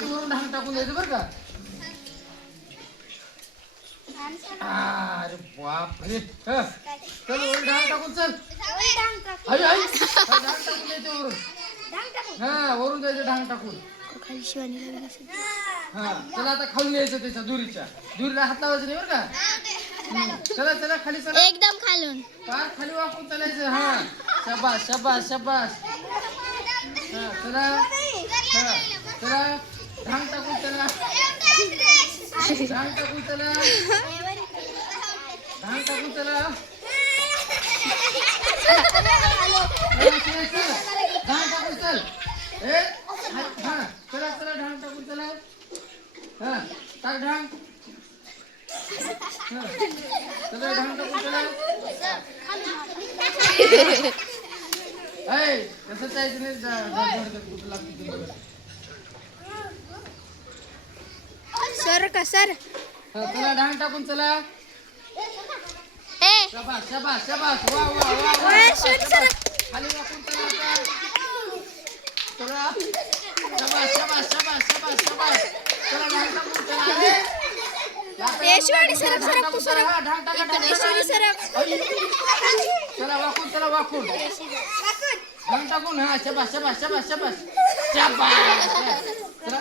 ते वरून ढांग टाकून द्यायचं बरं का. अरे बापरे. चल वरून ढांग टाकून चल. आई आई ढांग टाकून द्यायचं वरून. हा वरून द्यायचं ढांग टाकून. हा चला आता खाऊन यायचं त्याच्या दुरीला हात लावायचं नाही बरं का. चला चला खाली चला. एकदम खालून पार खाली वाकून चालायचं. हा शाबास शाबास शाबास. हा चला हा चला ढांग टाकून चला. ढांग टाकून चला. ढांग टाकून चला. ढांग टाकून चल. हा चला चला ढांग टाकून चला. हा टाक ढांग. चला ढांग टाकून चला. कसं जायचं नाही. कुठं लागतं सर का सर चला ढांग टाकून चला. ए शाबास शाबास शाबास. वा वा वा वा. खाली वाकून चला. चला शाबास शाबास शाबास शाबास शाबास. चला ढांग टाकून चला. यशवाडी सरक सरक तू सरक. ढांग टाका यशवाडी सरक. चला वाकून चला वाकून. ढांग टाकून. हा शाबास शाबास शाबास शाबास शाबास. चला